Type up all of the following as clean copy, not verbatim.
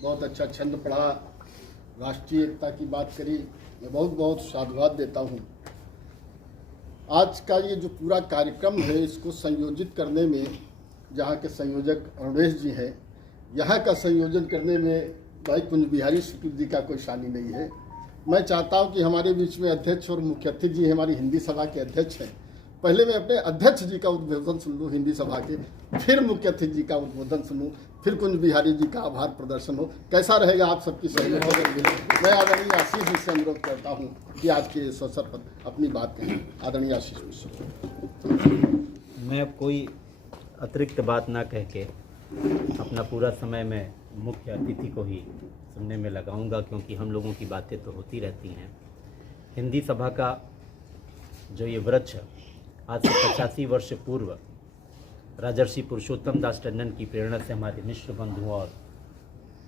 बहुत अच्छा छंद पढ़ा, राष्ट्रीय एकता की बात करी। मैं बहुत बहुत साधुवाद देता हूँ। आज का ये जो पूरा कार्यक्रम है, इसको संयोजित करने में जहाँ के संयोजक अरुणेश जी हैं, यहाँ का संयोजन करने में भाई कुंज बिहारी शुक्ल जी का कोई शानी नहीं है। मैं चाहता हूँ कि हमारे बीच में अध्यक्ष और मुख्य अतिथि जी हमारी हिंदी सभा के अध्यक्ष हैं। पहले मैं अपने अध्यक्ष जी का उद्बोधन सुन लूँ हिंदी सभा के, फिर मुख्य अतिथि जी का उद्बोधन सुनूँ, फिर कुंज बिहारी जी का आभार प्रदर्शन हो। कैसा रहेगा आप सबकी सहयोग? मैं आदरणीय आशीष जी से अनुरोध करता हूँ कि आज के इस अवसर पर अपनी बात कहें। आदरणीय आशीष मिश्र। मैं अब कोई अतिरिक्त बात ना कह के अपना पूरा समय मैं मुख्य अतिथि को ही सुनने में लगाऊंगा, क्योंकि हम लोगों की बातें तो होती रहती हैं। हिंदी सभा का जो ये वृक्ष आज से 85 वर्ष पूर्व राजर्षि पुरुषोत्तम दास टंडन की प्रेरणा से हमारे मिश्र बंधु और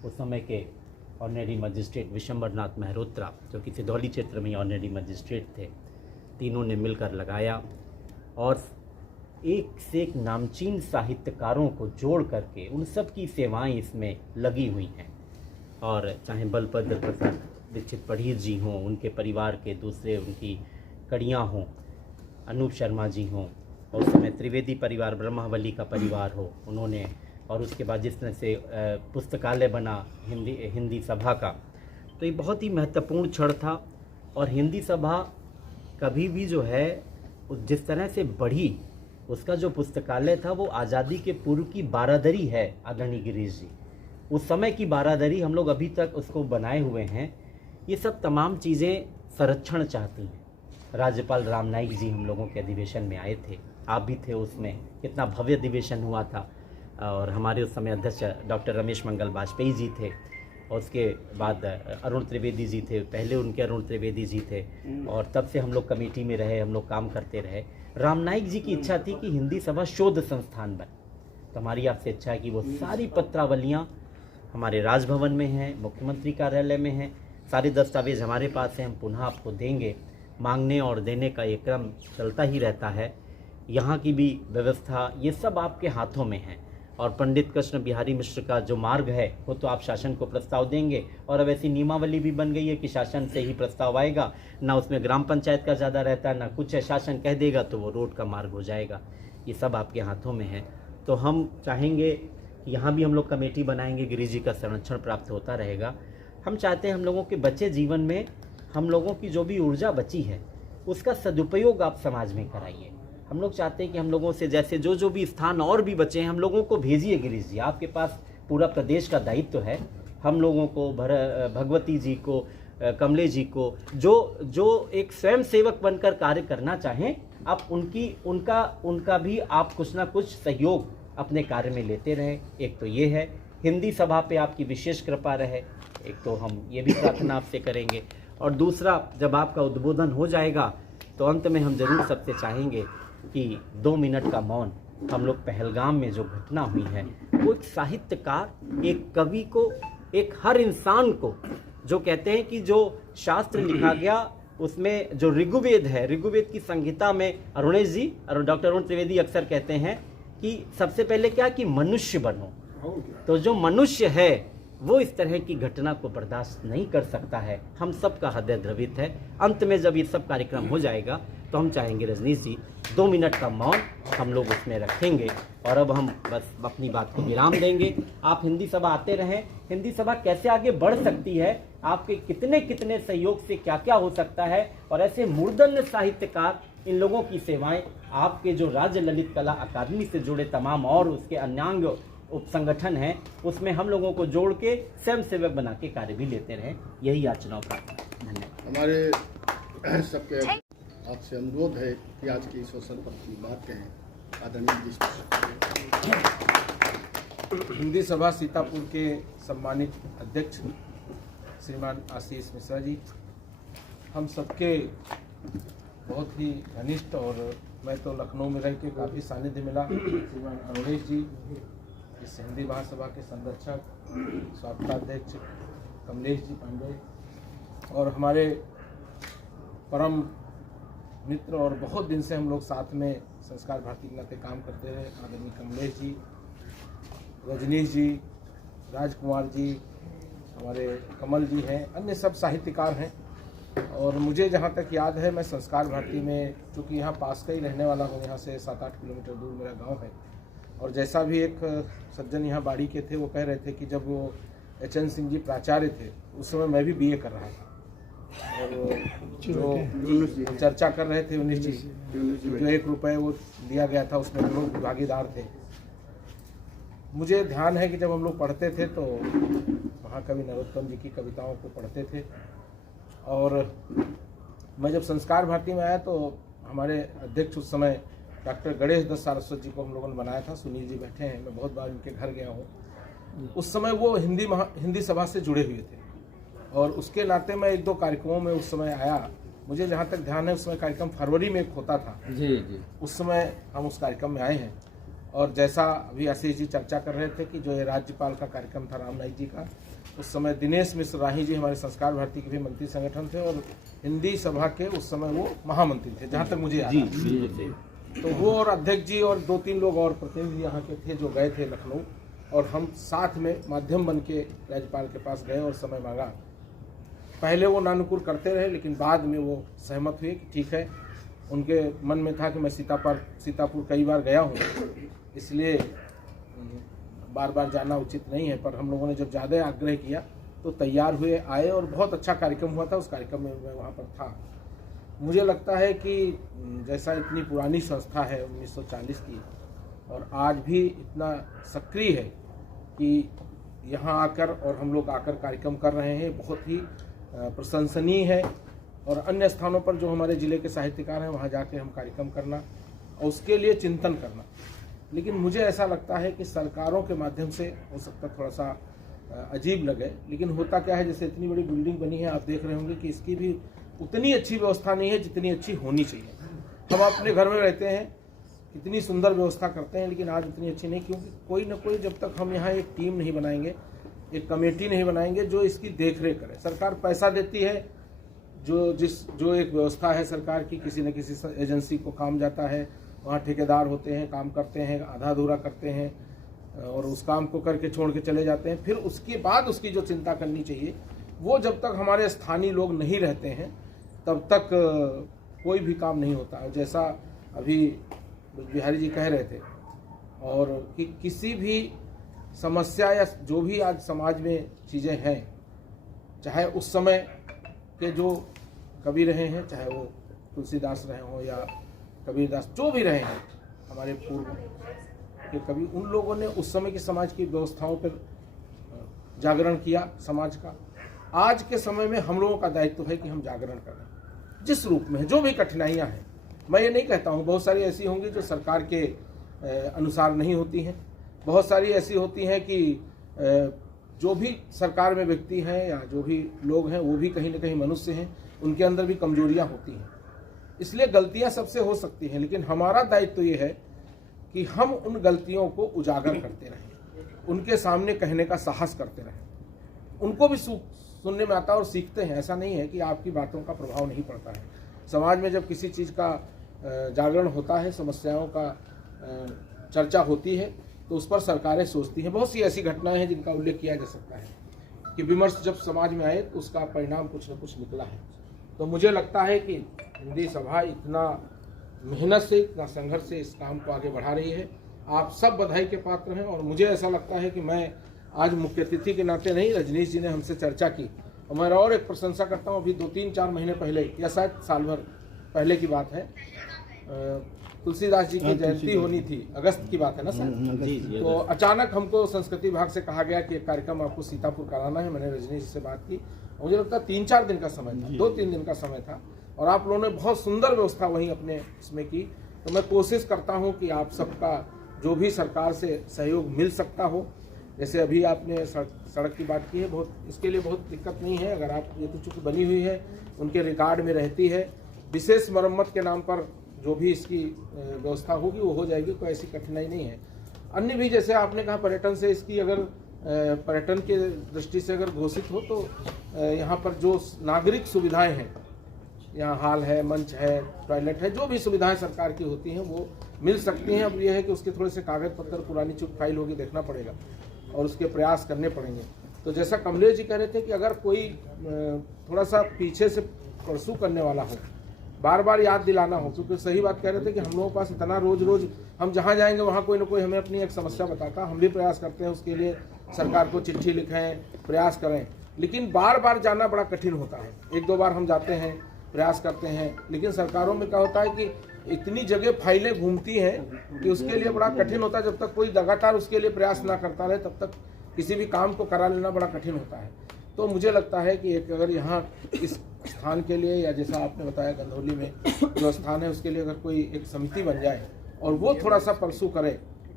उस समय के ऑनरेरी मजिस्ट्रेट विशंबरनाथ मेहरोत्रा, जो कि सिधौली क्षेत्र में ऑनरेरी मजिस्ट्रेट थे, तीनों ने मिलकर लगाया और एक से एक नामचीन साहित्यकारों को जोड़ करके उन सब की सेवाएं इसमें लगी हुई हैं। और चाहे बलभद्र प्रसाद दीक्षित पढ़ीर जी हों, उनके परिवार के दूसरे उनकी कड़ियाँ हों, अनूप शर्मा जी हों, और उस समय त्रिवेदी परिवार ब्रह्मावली का परिवार हो, उन्होंने, और उसके बाद जिस तरह से पुस्तकालय बना हिंदी सभा का, तो ये बहुत ही महत्वपूर्ण क्षण था। और हिंदी सभा कभी भी जो है जिस तरह से बढ़ी, उसका जो पुस्तकालय था वो आज़ादी के पूर्व की बारादरी है। आदरणीय गिरीश जी, उस समय की बारादरी हम लोग अभी तक उसको बनाए हुए हैं। ये सब तमाम चीज़ें संरक्षण चाहती हैं। राज्यपाल राम नाईक जी हम लोगों के अधिवेशन में आए थे, आप भी थे उसमें, कितना भव्य अधिवेशन हुआ था। और हमारे उस समय अध्यक्ष डॉक्टर रमेश मंगल वाजपेयी जी थे, और उसके बाद अरुण त्रिवेदी जी थे, पहले उनके अरुण त्रिवेदी जी थे, और तब से हम लोग कमेटी में रहे, हम लोग काम करते रहे। राम नाईक जी की इच्छा थी कि हिंदी सभा शोध संस्थान बने, तो हमारी आपसे इच्छा है कि वो सारी पत्रावलियाँ हमारे राजभवन में हैं, मुख्यमंत्री कार्यालय में हैं, सारे दस्तावेज हमारे पास हैं, हम पुनः आपको देंगे। मांगने और देने का ये क्रम चलता ही रहता है। यहाँ की भी व्यवस्था, ये सब आपके हाथों में है। और पंडित कृष्ण बिहारी मिश्र का जो मार्ग है वो तो आप शासन को प्रस्ताव देंगे, और अब ऐसी नियमावली भी बन गई है कि शासन से ही प्रस्ताव आएगा, ना उसमें ग्राम पंचायत का ज़्यादा रहता है, ना कुछ है। शासन कह देगा तो वो रोड का मार्ग हो जाएगा। ये सब आपके हाथों में है। तो हम चाहेंगे कि यहाँ भी हम लोग कमेटी बनाएंगे, गिरीश जी का संरक्षण प्राप्त होता रहेगा। हम चाहते हैं हम लोगों के बचे जीवन में हम लोगों की जो भी ऊर्जा बची है उसका सदुपयोग आप समाज में कराइए। हम लोग चाहते हैं कि हम लोगों से जैसे जो भी स्थान और भी बचे हैं, हम लोगों को भेजिए। गिरीश जी, आपके पास पूरा प्रदेश का दायित्व है। हम लोगों को, भगवती जी को, कमलेश जी को, जो एक स्वयं सेवक बनकर कार्य करना चाहें, आप उनका भी आप कुछ ना कुछ सहयोग अपने कार्य में लेते रहें। एक तो ये है, हिंदी सभा पे आपकी विशेष कृपा रहे, एक तो हम ये भी प्रार्थना आपसे करेंगे। और दूसरा, जब आपका उद्बोधन हो जाएगा तो अंत में हम जरूर सबसे चाहेंगे कि 2 मिनट का मौन। हम लोग पहलगाम में जो घटना हुई है, वो एक साहित्यकार, एक कवि को, एक हर इंसान को, जो कहते हैं कि जो शास्त्र लिखा गया उसमें जो ऋग्वेद है, ऋग्वेद की संहिता में अरुणेश जी और डॉक्टर अरुण त्रिवेदी अक्सर कहते हैं कि सबसे पहले क्या कि मनुष्य बनो। तो जो मनुष्य है वो इस तरह की घटना को बर्दाश्त नहीं कर सकता है। हम सब का हृदय द्रवित है। अंत में जब ये सब कार्यक्रम हो जाएगा तो हम चाहेंगे रजनीश जी 2 मिनट का मौन हम लोग उसमें रखेंगे, और अब हम बस अपनी बात को विराम देंगे। आप हिंदी सभा आते रहें। हिंदी सभा कैसे आगे बढ़ सकती है, आपके कितने कितने सहयोग से क्या क्या हो सकता है, और ऐसे मूर्धन्य साहित्यकार, इन लोगों की सेवाएं आपके जो राज्य ललित कला अकादमी से जुड़े तमाम और उसके अन्यांग उपसंगठन है, उसमें हम लोगों को जोड़ के स्वयं सेवक बना के कार्य भी लेते रहें। यही आज चुनाव प्रार्थना। धन्यवाद। हमारे सबके आपसे अनुरोध है कि आज के इस अवसर पर अपनी बात कहें। आदरणीय हिंदी सभा सीतापुर के सम्मानित अध्यक्ष श्रीमान आशीष मिश्रा जी, हम सबके बहुत ही घनिष्ठ, और मैं तो लखनऊ में रह के काफ़ी सानिध्य मिला, श्रीमान अरुणेश जी, इस हिंदी महासभा के संरक्षक, स्वागताध्यक्ष कमलेश जी पांडे, और हमारे परम मित्र, और बहुत दिन से हम लोग साथ में संस्कार भारती के नाते काम करते रहे, आदरणीय कमलेश जी, रजनीश जी, राजकुमार जी, हमारे कमल जी हैं, अन्य सब साहित्यकार हैं। और मुझे जहाँ तक याद है, मैं संस्कार भारती में, चूँकि यहाँ पास का ही रहने वाला हूँ, यहाँ से 7-8 किलोमीटर दूर मेरा गांव है। और जैसा भी एक सज्जन यहाँ बाड़ी के थे, वो कह रहे थे कि जब वो HN सिंह जी प्राचार्य थे, उस समय मैं भी BA कर रहा था। और जो चर्चा कर रहे थे 19 जी, जो 1 रुपये वो दिया गया था, उसमें हम लोग भागीदार थे। मुझे ध्यान है कि जब हम लोग पढ़ते थे तो महाकवि नरोत्तम जी की कविताओं को पढ़ते थे। और मैं जब संस्कार भारती में आया तो हमारे अध्यक्ष उस समय डॉक्टर गणेश दत्त सारस्वत जी को हम लोगों ने बनाया था। सुनील जी बैठे हैं, मैं बहुत बार उनके घर गया हूँ। उस समय वो हिंदी सभा से जुड़े हुए थे और उसके नाते मैं 1-2 कार्यक्रमों में उस समय आया। मुझे जहाँ तक ध्यान है, उस समय कार्यक्रम फरवरी में एक होता था जी। उस समय हम उस कार्यक्रम में आए हैं। और जैसा अभी आशीष जी चर्चा कर रहे थे कि जो ये राज्यपाल का कार्यक्रम था राम नाईक जी का, उस समय दिनेश मिश्र राही जी हमारे संस्कार भारती के भी मंत्री संगठन थे और हिंदी सभा के उस समय वो महामंत्री थे, जहाँ तक मुझे याद है। तो वो और अध्यक्ष जी और 2-3 लोग और प्रतिनिधि यहाँ के थे जो गए थे लखनऊ, और हम साथ में माध्यम बन के राज्यपाल के पास गए और समय मांगा। पहले वो नानुकुर करते रहे, लेकिन बाद में वो सहमत हुए कि ठीक है। उनके मन में था कि मैं सीतापुर कई बार गया हूँ, इसलिए बार बार जाना उचित नहीं है, पर हम लोगों ने जब ज़्यादा आग्रह किया तो तैयार हुए, आए और बहुत अच्छा कार्यक्रम हुआ था। उस कार्यक्रम में मैं वहाँ पर था। मुझे लगता है कि जैसा इतनी पुरानी संस्था है 1940 की, और आज भी इतना सक्रिय है कि यहाँ आकर और हम लोग आकर कार्यक्रम कर रहे हैं, बहुत ही प्रशंसनीय है। और अन्य स्थानों पर जो हमारे ज़िले के साहित्यकार हैं, वहाँ जाके हम कार्यक्रम करना और उसके लिए चिंतन करना। लेकिन मुझे ऐसा लगता है कि सरकारों के माध्यम से हो सकता थोड़ा सा अजीब लगे, लेकिन होता क्या है, जैसे इतनी बड़ी बिल्डिंग बनी है, आप देख रहे होंगे कि इसकी भी उतनी अच्छी व्यवस्था नहीं है जितनी अच्छी होनी चाहिए। हम अपने घर में रहते हैं, कितनी सुंदर व्यवस्था करते हैं, लेकिन आज उतनी अच्छी नहीं, क्योंकि कोई ना कोई, जब तक हम यहाँ एक टीम नहीं बनाएंगे, एक कमेटी नहीं बनाएंगे जो इसकी देखरेख करे। सरकार पैसा देती है, जो एक व्यवस्था है सरकार की, किसी न किसी एजेंसी को काम जाता है, वहाँ ठेकेदार होते हैं, काम करते हैं, आधा अधूरा करते हैं और उस काम को करके छोड़ के चले जाते हैं। फिर उसके बाद उसकी जो चिंता करनी चाहिए, वो जब तक हमारे स्थानीय लोग नहीं रहते हैं तब तक कोई भी काम नहीं होता। और जैसा अभी बिहारी जी कह रहे थे, और कि किसी भी समस्या या जो भी आज समाज में चीज़ें हैं, चाहे उस समय के जो कवि रहे हैं, चाहे वो तुलसीदास रहे हों या कबीरदास, जो भी रहे हैं हमारे पूर्व के कवि, उन लोगों ने उस समय की समाज की व्यवस्थाओं पर जागरण किया समाज का। आज के समय में हम लोगों का दायित्व है कि हम जागरण करें, जिस रूप में, जो भी कठिनाइयाँ हैं। मैं ये नहीं कहता हूँ, बहुत सारी ऐसी होंगी जो सरकार के अनुसार नहीं होती हैं, बहुत सारी ऐसी होती हैं कि जो भी सरकार में व्यक्ति हैं या जो भी लोग हैं, वो भी कहीं ना कहीं मनुष्य हैं, उनके अंदर भी कमजोरियाँ होती हैं, इसलिए गलतियां सबसे हो सकती हैं। लेकिन हमारा दायित्व ये है कि हम उन गलतियों को उजागर करते रहें, उनके सामने कहने का साहस करते रहें। उनको भी सुनने में आता है और सीखते हैं। ऐसा नहीं है कि आपकी बातों का प्रभाव नहीं पड़ता है। समाज में जब किसी चीज़ का जागरण होता है, समस्याओं का चर्चा होती है, तो उस पर सरकारें सोचती हैं। बहुत सी ऐसी घटनाएं हैं जिनका उल्लेख किया जा सकता है कि विमर्श जब समाज में आए तो उसका परिणाम कुछ न कुछ निकला है। तो मुझे लगता है कि हिंदी सभा इतना मेहनत से, इतना संघर्ष से इस काम को आगे बढ़ा रही है। आप सब बधाई के पात्र हैं। और मुझे ऐसा लगता है कि मैं आज मुख्य अतिथि के नाते नहीं, रजनीश जी ने हमसे चर्चा की, और मैं और एक प्रशंसा करता हूँ। अभी 2-3-4 महीने पहले या शायद साल भर पहले की बात है, तुलसीदास जी की जयंती होनी थी, अगस्त की बात है ना सर। तो अचानक हमको संस्कृति विभाग से कहा गया कि एक कार्यक्रम आपको सीतापुर कराना है। मैंने रजनीश से बात की, मुझे लगता है 3-4 दिन का समय था, 2-3 दिन का समय था, और आप लोगों ने बहुत सुंदर व्यवस्था वहीं अपने इसमें की। तो मैं कोशिश करता हूं कि आप सबका जो भी सरकार से सहयोग मिल सकता हो, जैसे अभी आपने सड़क की बात की है, बहुत इसके लिए बहुत दिक्कत नहीं है। अगर आप, ये तो चूँकि बनी हुई है, उनके रिकॉर्ड में रहती है, विशेष मरम्मत के नाम पर जो भी इसकी व्यवस्था होगी वो हो जाएगी, कोई ऐसी कठिनाई नहीं है। अन्य भी, जैसे आपने कहा पर्यटन से, इसकी अगर पर्यटन के दृष्टि से अगर घोषित हो तो यहाँ पर जो नागरिक सुविधाएं हैं, यहाँ हॉल है, मंच है, टॉयलेट है, जो भी सुविधाएं सरकार की होती हैं वो मिल सकती हैं। अब यह है कि उसके थोड़े से कागज पत्तर, पुरानी चूक फाइल होगी, देखना पड़ेगा और उसके प्रयास करने पड़ेंगे। तो जैसा कमलेश जी कह रहे थे कि अगर कोई थोड़ा सा पीछे से परसू करने वाला हो, बार बार याद दिलाना हो, क्योंकि सही बात कह रहे थे कि हम लोगों के पास इतना रोज रोज हम जहाँ जाएंगे वहाँ कोई ना कोई हमें अपनी एक समस्या बताता, हम भी प्रयास करते हैं उसके लिए, सरकार को चिट्ठी लिखें, प्रयास करें, लेकिन बार बार जाना बड़ा कठिन होता है। एक दो बार हम जाते हैं, प्रयास करते हैं, लेकिन सरकारों में क्या होता है कि इतनी जगह फाइलें घूमती हैं कि उसके लिए बड़ा कठिन होता है। जब तक कोई लगातार उसके लिए प्रयास ना करता रहे तब तक किसी भी काम को करा लेना बड़ा कठिन होता है। तो मुझे लगता है कि एक अगर यहाँ इस स्थान के लिए, या जैसा आपने बताया गंधौली में जो स्थान है उसके लिए अगर कोई एक समिति बन जाए और वो थोड़ा सा परसू करे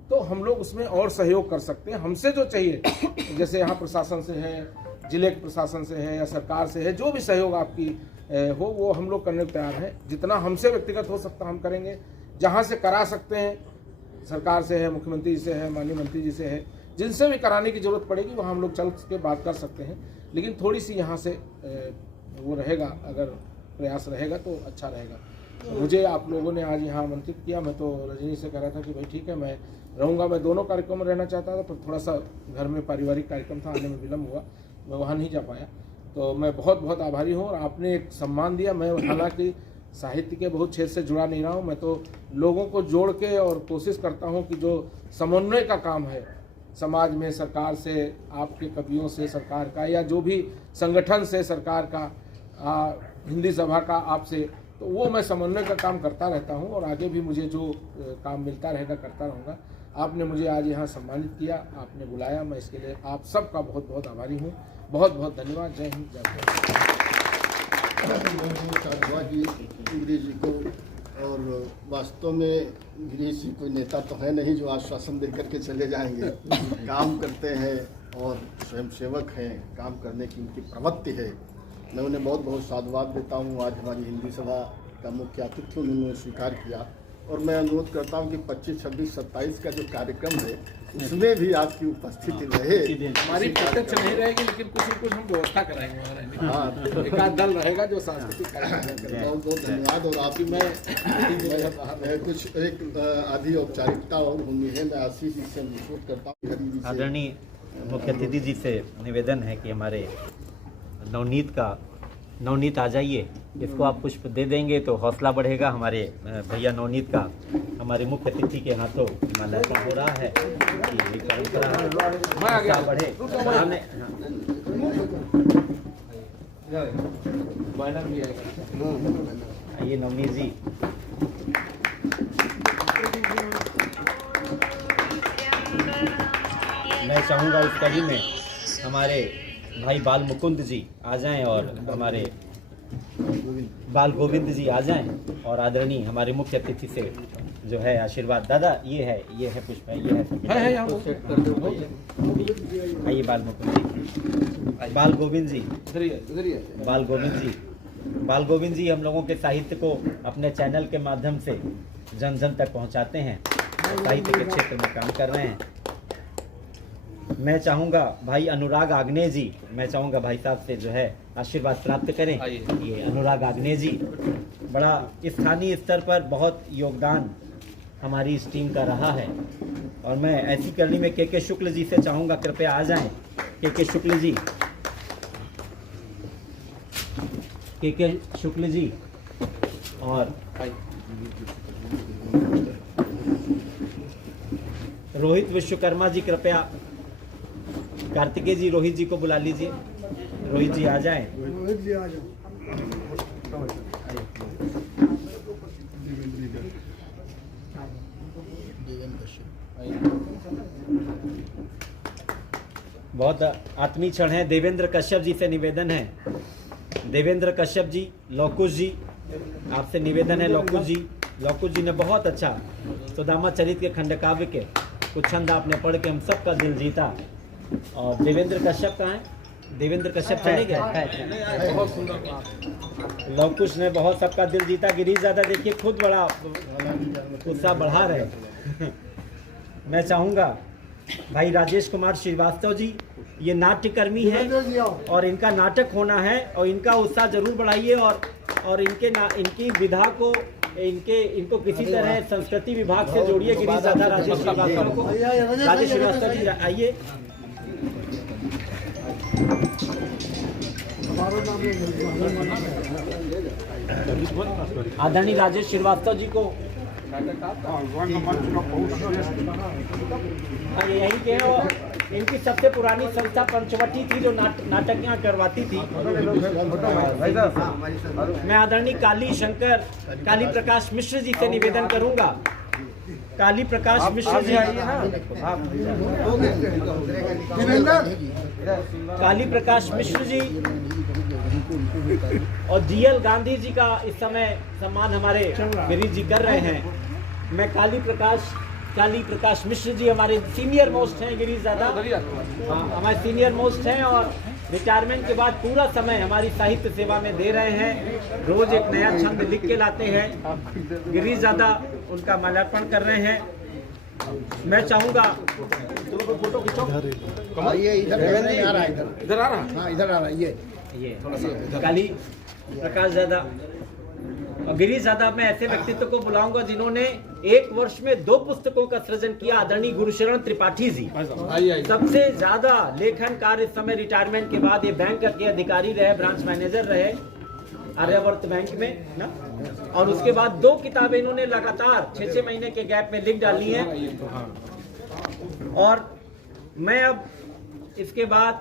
तो हम लोग उसमें और सहयोग कर सकते हैं। हमसे जो चाहिए, जैसे यहाँ प्रशासन से है, जिले के प्रशासन से है या सरकार से है, जो भी सहयोग आपकी हो वो हम लोग करने को तैयार हैं। जितना हमसे व्यक्तिगत हो सकता हम करेंगे, जहाँ से करा सकते हैं, सरकार से है, मुख्यमंत्री जी से है, माननीय मंत्री जी से है, जिनसे भी कराने की जरूरत पड़ेगी वहाँ हम लोग चल के बात कर सकते हैं। लेकिन थोड़ी सी यहाँ से वो रहेगा, अगर प्रयास रहेगा तो अच्छा रहेगा। मुझे आप लोगों ने आज यहाँ आमंत्रित किया, मैं तो रजनी से कह रहा था कि भाई ठीक है मैं रहूँगा, मैं दोनों कार्यक्रम में रहना चाहता था, पर थोड़ा सा घर में पारिवारिक कार्यक्रम था, आने में विलम्ब हुआ, मैं वहाँ नहीं जा पाया। तो मैं बहुत बहुत आभारी हूँ और आपने एक सम्मान दिया। मैं हालांकि साहित्य के बहुत क्षेत्र से जुड़ा नहीं रहा हूँ, मैं तो लोगों को जोड़ के और कोशिश करता हूँ कि जो समन्वय का काम है समाज में, सरकार से, आपके कवियों से सरकार का, या जो भी संगठन से सरकार का, हिंदी सभा का आपसे, तो वो मैं समन्वय का काम करता रहता हूँ और आगे भी मुझे जो काम मिलता रहेगा करता रहूँगा। आपने मुझे आज यहाँ सम्मानित किया, आपने बुलाया, मैं इसके लिए आप सबका बहुत बहुत आभारी हूँ। बहुत बहुत धन्यवाद। जय हिंद, जय भारत। गिरीश जी को, और वास्तव में गिरीश जी कोई नेता तो है नहीं जो आश्वासन दे करके चले जाएंगे। काम करते हैं और स्वयंसेवक हैं, काम करने की उनकी प्रवृत्ति है। मैं उन्हें बहुत बहुत साधुवाद देता हूँ। आज हमारी हिंदी सभा का मुख्य अतिथि उन्होंने स्वीकार किया और मैं अनुरोध करता हूँ कि 25, 26, 27 का जो कार्यक्रम है उसमें भी आपकी उपस्थिति रहे। हमारी प्रत्यक्ष नहीं रहेगी, लेकिन कुछ न कुछ हम व्यवस्था कराएंगे। हाँ, एक आध दल रहेगा जो सांस्कृतिक कार्यक्रम करेगा। बहुत बहुत धन्यवाद। और आप ही मैं कुछ एक आधी औपचारिकता और होनी है, मैं आशीष जी से अनुरोध करता हूँ। आदरणीय मुख्य अतिथि जी से निवेदन है कि हमारे नवनीत आ जाइए, इसको आप पुष्प दे देंगे तो हौसला बढ़ेगा। हमारे भैया नवनीत का हमारे मुख्य अतिथि के हाथों माल्यार्पण हो रहा है कि ये परंपरा आगे बढ़े। हमने आइए नवनीत जी। मैं चाहूँगा इस कड़ी में हमारे भाई बाल मुकुंद जी आ जाएं और हमारे बाल गोविंद जी आ जाएं और आदरणीय हमारे मुख्य अतिथि से जो है आशीर्वाद। दादा ये है पुष्प है, ये है आइए बाल मुकुंद जी, बाल गोविंद जी, बाल गोविंद जी हम लोगों के साहित्य को अपने चैनल के माध्यम से जन जन तक पहुंचाते हैं, साहित्य के क्षेत्र में काम कर रहे हैं। मैं चाहूँगा भाई अनुराग आग्नेय जी, मैं चाहूँगा भाई साहब से जो है आशीर्वाद प्राप्त करें। ये अनुराग आग्नेय जी बड़ा स्थानीय स्तर पर बहुत योगदान हमारी इस टीम का रहा है और मैं ऐसी करनी में के शुक्ल जी से चाहूँगा कृपया आ जाएं। के शुक्ल जी, के शुक्ल जी और रोहित विश्वकर्मा जी, कृपया कार्तिकेय जी रोहित जी को बुला लीजिए। रोहित जी आ जाएं। रोहित जी आ जाओ। बहुत आत्मीय क्षण है। देवेंद्र कश्यप जी से निवेदन है, देवेंद्र कश्यप जी, लौकुश जी आपसे निवेदन है। लौकुश जी ने बहुत अच्छा सुदामा चरित के खंडकाव्य के कुछ छंद आपने पढ़ के हम सबका दिल जीता। और देवेंद्र कश्यप कहाँ हैं? देवेंद्र कश्यप चले गए। बहुत सुंदर। लवकुश ने बहुत सबका दिल जीता। गिरीश दादा देखिए खुद बड़ा उत्साह बढ़ा रहे। मैं चाहूँगा भाई राजेश कुमार श्रीवास्तव जी, ये नाट्यकर्मी हैं और इनका नाटक होना है और इनका उत्साह जरूर बढ़ाइए और इनकी विधा को इनको किसी तरह संस्कृति विभाग से जोड़िए। गिरीश दादा राजेश श्रीवास्तव को, राजेश श्रीवास्तव जी आइए। आदरणीय राजेश श्रीवास्तव जी को यही के इनकी सबसे पुरानी संस्था पंचवटी थी जो नाटक यहाँ करवाती थी। मैं आदरणीय काली प्रकाश मिश्र जी से निवेदन करूंगा। काली प्रकाश मिश्र जी, काली प्रकाश मिश्र जी और जीएल गांधी जी का इस समय सम्मान हमारे गिरीश जी कर रहे हैं। मैं काली प्रकाश मिश्र जी हमारे सीनियर मोस्ट हैं, गिरीश दादा हमारे सीनियर मोस्ट हैं और रिटायरमेंट के बाद पूरा समय हमारी साहित्य सेवा में दे रहे हैं। रोज एक नया छंद लिख के लाते हैं। गिरीश दादा उनका माल्यार्पण कर रहे हैं। मैं चाहूंगा फोटो खिंचो, इधर आ रहा है ये काली प्रकाश दादा और गिरीश दादा। मैं ऐसे व्यक्तित्व को बुलाऊंगा जिन्होंने एक वर्ष में 2 पुस्तकों का सृजन किया। आदरणीय गुरुशरण त्रिपाठी जी सबसे ज्यादा लेखन कार्य इस समय रिटायरमेंट के बाद ये बैंक के अधिकारी रहे, ब्रांच मैनेजर रहे आर्यावर्त बैंक में ना, और उसके बाद 2 किताबें इन्होंने लगातार 6-6 महीने के गैप में लिख डाली हैं। और मैं अब इसके बाद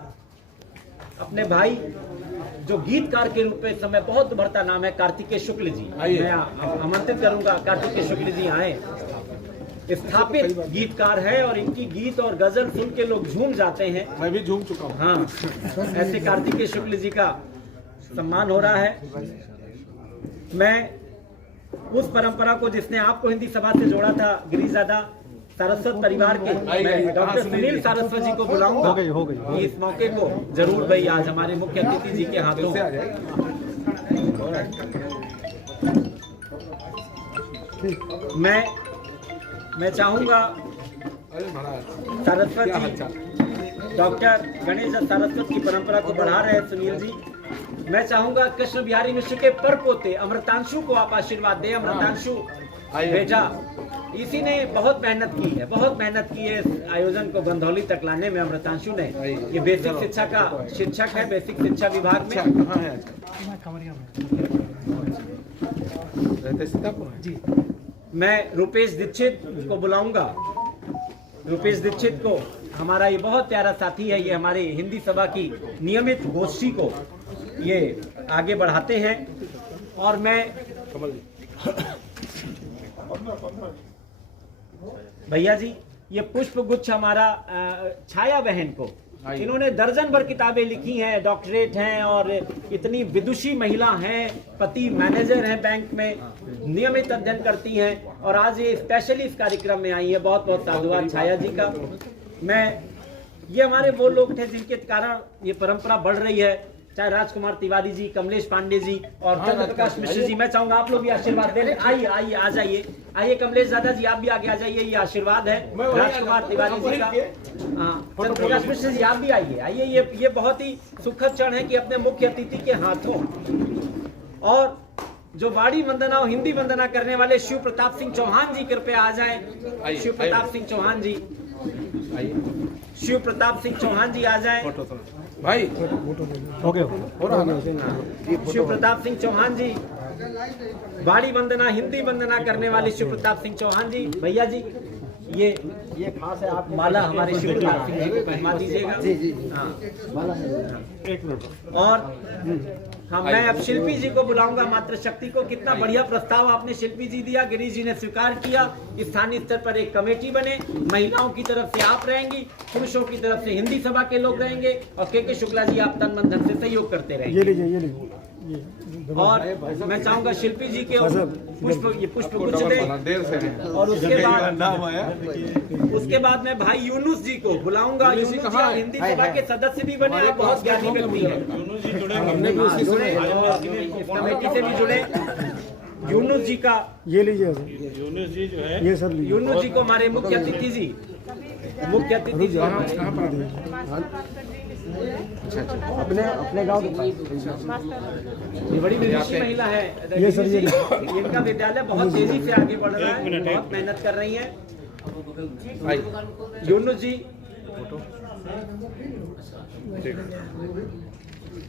अपने भाई जो गीतकार के रूप में इस समय बहुत उभरता नाम है कार्तिकेय शुक्ल जी, मैं आमंत्रित करूंगा कार्तिकेय शुक्ल जी आए। स्थापित गीतकार है और इनकी गीत और गजल सुन के लोग झूम जाते हैं। मैं भी झूम चुका हूँ। हाँ, ऐसे कार्तिकेय शुक्ल जी का सम्मान हो रहा है। मैं उस परंपरा को जिसने आपको हिंदी सभा से जोड़ा था गिरीश दादा, सारस्वत परिवार के मैं डॉक्टर सुनील सारस्वत जी को बुलाऊंगा। हो गई। इस मौके को जरूर भाई आज हमारे मुख्य अतिथि जी के हाथों मैं चाहूंगा सारस्वत जी, डॉक्टर गणेश सारस्वत की परंपरा को बढ़ा रहे हैं सुनील जी। मैं चाहूंगा कृष्ण बिहारी मिश्र के परपोते अमृतांशु को आप आशीर्वाद दें। अमृतांशु बेटा, इसी ने बहुत मेहनत की है इस आयोजन को गंधौली तक लाने में। अमृतांशु ने ये बेसिक शिक्षा का शिक्षक है, बेसिक शिक्षा विभाग में। मैं रुपेश दीक्षित को बुलाऊंगा। रुपेश दीक्षित को, हमारा ये बहुत प्यारा साथी है, ये हमारे हिंदी सभा की नियमित गोष्ठी को ये आगे बढ़ाते हैं। और मैं भैया जी, ये पुष्प गुच्छ हमारा छाया बहन को, इन्होंने दर्जन भर किताबें लिखी हैं, डॉक्टरेट हैं और इतनी विदुषी महिला हैं, पति मैनेजर हैं बैंक में, नियमित अध्ययन करती हैं और आज ये स्पेशली इस कार्यक्रम में आई है। बहुत बहुत साधुवाद छाया जी का। ये हमारे वो लोग थे जिनके कारण ये परंपरा बढ़ रही है, चाहे राजकुमार तिवारी जी, कमलेश पांडे जी और चंद्र प्रकाश मिश्र जी। मैं चाहूंगा आप लोग भी आशीर्वाद दे रहे। आइए आ जाइए कमलेश दादा जी, आप भी आगे आ जाइए। ये आशीर्वाद है राजकुमार तिवारी जी का। चंद्र प्रकाश मिश्र जी आप भी आइए। ये बहुत ही सुखद क्षण है कि अपने मुख्य अतिथि के हाथों और जो वाणी वंदना और हिंदी वंदना करने वाले शिव प्रताप सिंह चौहान जी कृपया आ जाएं। शिव प्रताप सिंह चौहान जी, शिव प्रताप सिंह चौहान जी आ जाएं भाई। शिव प्रताप सिंह चौहान जी, वाणी वंदना हिंदी वंदना करने वाले शिव प्रताप सिंह चौहान जी। भैया जी ये खास है, आप माला हमारे शिव प्रताप सिंह जी को पहना दीजिएगा। और हाँ, मैं अब शिल्पी जी को बुलाऊंगा, मातृशक्ति को। कितना बढ़िया प्रस्ताव आपने शिल्पी जी दिया, गिरीश जी ने स्वीकार किया। स्थानीय स्तर पर एक कमेटी बने, महिलाओं की तरफ से आप रहेंगी, पुरुषों की तरफ से हिंदी सभा के लोग रहेंगे और के शुक्ला जी आप तन मन धन से सहयोग करते रहेंगे। और मैं चाहूंगा शिल्पी जी के पुष्प गुच्छ दें। और उसके बाद मैं भाई यूनुस जी को बुलाऊंगा। यूनुस जी हिंदी सभा के सदस्य भी बने, आप बहुत ज्ञानी व्यक्ति हैं, इस कमेटी से भी जुड़े। यूनुस जी का ये लीजिए, यूनुस जी जो है ये सब लीजिए। यूनुस जी को हमारे मुख्य अतिथि जी अपने गांव ये बड़ी विदेशी महिला है। ये सर ये इनका विद्यालय बहुत तेजी से आगे बढ़ रहा है, बहुत मेहनत कर रही हैं। यूनुस जी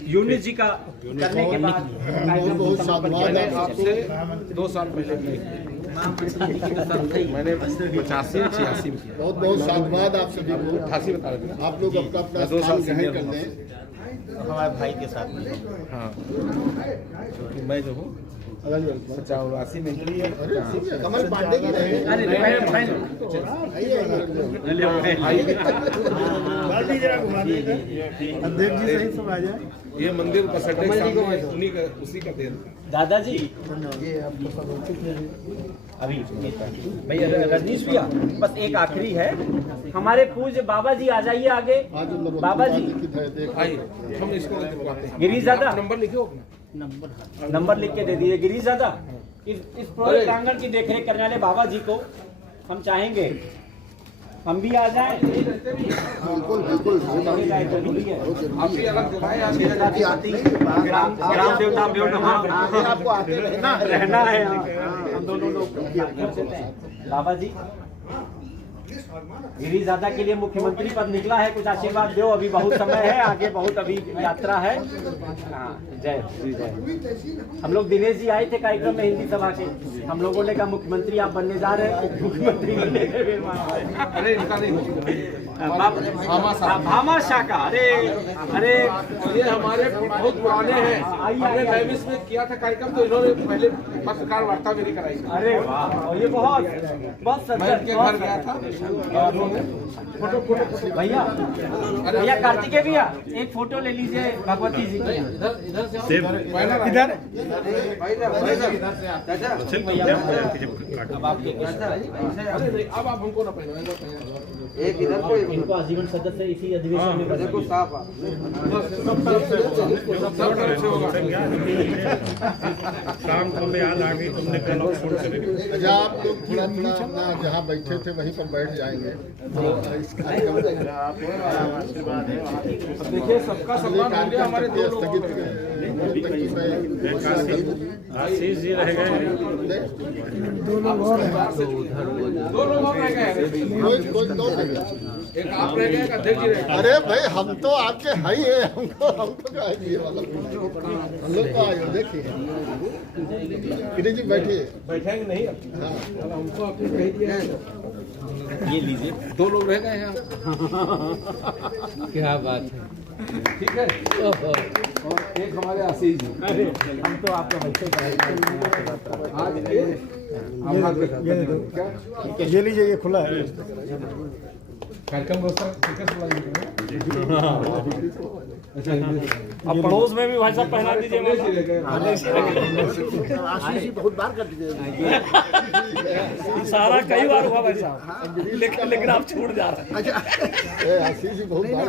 यूनिस जी का करने के बाद बहुत बहुत साधुवाद मैंने आप आपसे 2 साल पहले की मैंने 85-86 में किया, बहुत बहुत साधुवाद आप सभी को। 88 बता रहे थे। आप लोग अपना अपना मैं 2 साल स्थान ग्रहण सीनियर कर हूँ। लें। हमारे भाई के साथ में हाँ, क्योंकि मैं जो हूँ 85 में इंटर किया। कमल पांडे की रहे। अध्यक्ष जी सही सब आ जाए। ये मंदिर बस अड्डे के सामने उन्हीं का उसी का देन। दादाजी अभी भैया रजनीश भैया बस एक आखिरी है, हमारे पूज्य बाबा जी आ जाइए आगे। आज उन बाबा जी की तरह देख आइए हम इसको दिखवाते हैं। गिरीश दादा आप नंबर लिखो अपना। नंबर लिख के दे दीजिए। गिरीश दादा इस पूरे प्रांगण की देखरेख करने वाले बाबा जी को हम चाहेंगे हम भी आ जाएं। बिल्कुल बिल्कुल आप भी अलग दिलाए आज ग्राम देवता आपको आते रहना है हम दोनों लोग। बाबा जी गिरीश दादा के लिए मुख्यमंत्री पद निकला है, कुछ आशीर्वाद दो। अभी बहुत समय है, आगे बहुत अभी यात्रा है। जय श्री जय। हम लोग दिनेश जी आए थे कार्यक्रम में हिंदी सभा के, हम लोगों ने कहा मुख्यमंत्री आप बनने जा रहे हैं, मुख्यमंत्री बनने के फिर अरे इनका नहीं भामा शाह का। अरे ये हमारे बहुत पुराने हैं। हमने मैविस में किया था कार्यक्रम, तो इन्होंने पहले पत्रकार वार्ता मेरी कराई थी। अरे वाह, और ये बहुत बहुत मैं इनके घर गया था। फोटो भैया भैया कार्तिकेय भैया एक फोटो ले लीजिए भगवती जी की। इधर से इधर अब आप हमको ना पहले एक इधर को इनको आजीवन सदस्य इसी अधिवेशन में देखो साफ आ। शाम को मैं याद आ गई तुमने कल फोन करेंगे। अच्छा आप लोग थोड़ा थोड़ा अपना जहाँ बैठे थे वहीं पर बैठ जाएंगे तो इस कार्यक्रम देखिए सबका सम्मान हो गया हमारे दो लोगों स्थगित आशीष जी रह गए। दो लोग और रह गए। कोई दो नहीं। एक आप रह गए, एक अध्यक्ष जी रह गए। अरे भाई हम तो आपके है ही है, हमको क्या है ये वाला हम लोग तो आए देखिए। गिरीश जी बैठिए। बैठेंगे नहीं अब हमको आपने कह दिया है। ये लीजिए। 2 लोग रह गए हैं। क्या बात है। ठीक है। और एक हमारे आशीष जी। अरे हम तो आपका वैसे आज ये लीजिए, ये खुला है। कार्यक्रम अब पड़ोस में भी भाई साहब पहना दीजिए। आशीष जी बहुत बार कर दीजिए। सारा कई बार हुआ भाई साहब, लेकिन आप छूट जा रहे हैं। अच्छा आशीष जी बहुत बार।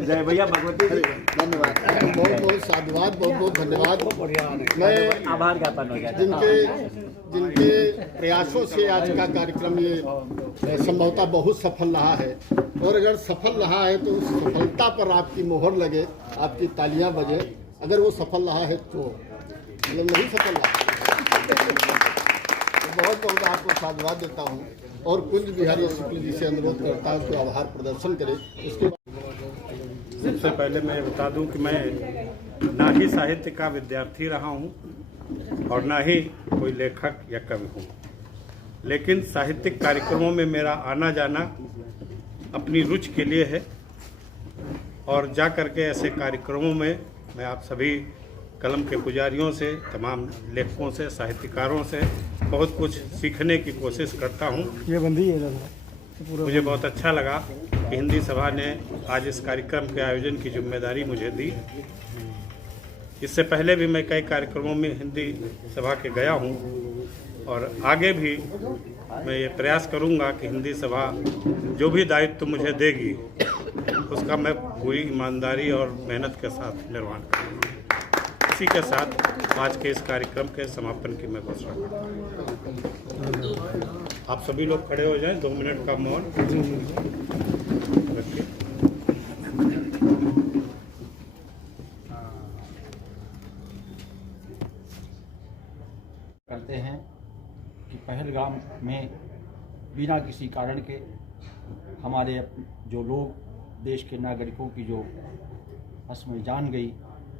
जय भैया भगवती जी धन्यवाद, बहुत बहुत साधुवाद, बहुत बहुत धन्यवाद। मैं आभार ज्ञापन हो गया। जिनके प्रयासों से आज का कार्यक्रम ये संभवतः बहुत सफल रहा है, और अगर सफल रहा है तो उस सफलता पर आपकी मोहर लगे, आपकी तालियां बजे। अगर वो सफल रहा है तो मतलब नहीं सफल रहा तो बहुत बहुत आपको साधुवाद देता हूँ, और कुंज बिहारी शुक्ल जी से अनुरोध करता हूँ कि आभार प्रदर्शन करें। उसके बाद सबसे पहले मैं बता दूं कि मैं ना ही साहित्य का विद्यार्थी रहा हूं और ना ही कोई लेखक या कवि हूं, लेकिन साहित्यिक कार्यक्रमों में मेरा आना जाना अपनी रुचि के लिए है, और जा करके ऐसे कार्यक्रमों में मैं आप सभी कलम के पुजारियों से, तमाम लेखकों से, साहित्यकारों से बहुत कुछ सीखने की कोशिश करता हूं। ये बंदी है। मुझे बहुत अच्छा लगा कि हिंदी सभा ने आज इस कार्यक्रम के आयोजन की जिम्मेदारी मुझे दी। इससे पहले भी मैं कई कार्यक्रमों में हिंदी सभा के गया हूं, और आगे भी मैं ये प्रयास करूंगा कि हिंदी सभा जो भी दायित्व मुझे देगी उसका मैं पूरी ईमानदारी और मेहनत के साथ निर्वहन करूंगा। इसी के साथ आज के इस कार्यक्रम के समापन की मैं घोषणा करता हूँ। आप सभी लोग खड़े हो जाएं, 2 मिनट का मौन रखिए। करते हैं कि पहलगाम में बिना किसी कारण के हमारे जो लोग देश के नागरिकों की जो असमय जान गई,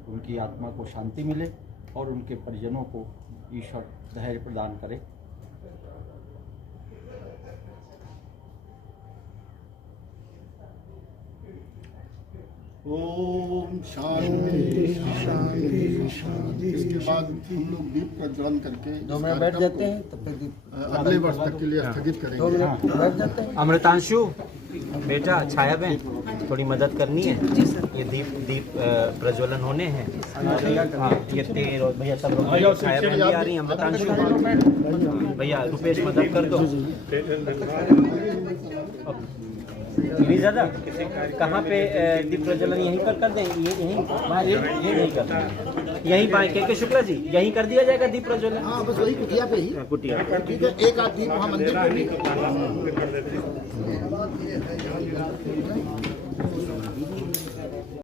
उनकी आत्मा को शांति मिले और उनके परिजनों को ईश्वर धैर्य प्रदान करे। ओम शांति शांति शांति। इसके बाद हम लोग दीप प्रज्वलन करके 2 मिनट बैठ जाते हैं, तब तक दीप अगले वर्ष तक के लिए स्थगित 2 करेंगे। मिनट बैठ जाते हैं। अमृतांशु बेटा, छाया बहन, थोड़ी मदद करनी है। ये दीप प्रज्वलन होने हैं। हाँ, ये तेल और भैया सब लोग, छाया बहन भी आ रही है। अमृतांशु भैया, रुपेश मदद कर दो। दादा, कहाँ पे दीप प्रज्वलन यहीं पर कर दें? यहीं नहीं कर दें, यहीं बाएं के शुक्ला जी, यहीं कर दिया जाएगा दीप प्रज्वलन। हाँ, बस वही कुटिया पे ही। कुटिया, ठीक है, एक आध दीप वहाँ मंदिर पे भी।